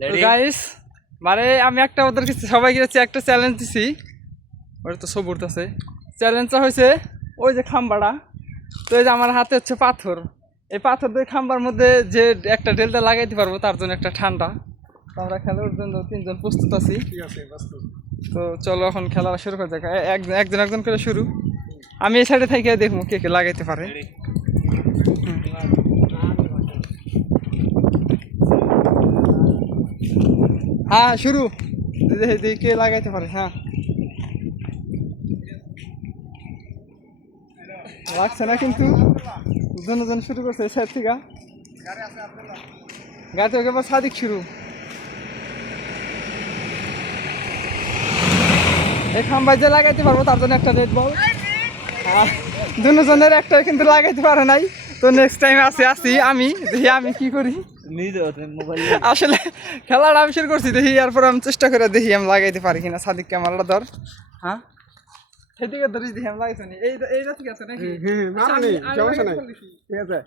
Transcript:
Guys মানে আমি একটা ওদের কাছে সবাই গেছে একটা চ্যালেঞ্জ দিছি, ওটা তো সব উঠতেছে। চ্যালেঞ্জটা হয়েছে ওই যে খাম্বাটা, তো এই যে আমার হাতে হচ্ছে পাথর, এই পাথর দিয়ে খাম্বার মধ্যে যে একটা ডেলটা লাগাইতে পারবো তার জন্য একটা ঠান্ডা। তো আমরা খেলার জন্য তিনজন প্রস্তুত আছি। তো চলো এখন খেলা শুরু করা যাক, একজন একজন করে শুরু। আমি এই সাইডে থেকে দেখবো কে কে লাগাইতে পারে। হ্যাঁ শুরু, দেখি কে লাগাইতে পারে। হ্যাঁ লাগছে না কিন্তু, দুজন শুরু করছে এই সাইড থেকে। গাড়ি থেকে এবার সাদিক শুরু। এই খাম্বাই যে লাগাইতে পারবো তার জন্য একটা রেড বল। দুজনের একটা কিন্তু লাগাইতে পারে নাই, তো নেক্সট টাইম আসি আমি, দেখি আমি কি করি। আসলে খেলাটা আমি শুরু করছি, দেখি এরপর আমি চেষ্টা করে দেখি আমি লাগাইতে পারি কিনা। সাদিক ক্যামেরাটা ধর। হ্যাঁ সেদিকে ধরিস, দেখি আমি লাগাইছি নি। এইটা ঠিক আছে নাকি? সমস্যা নাই, ঠিক আছে।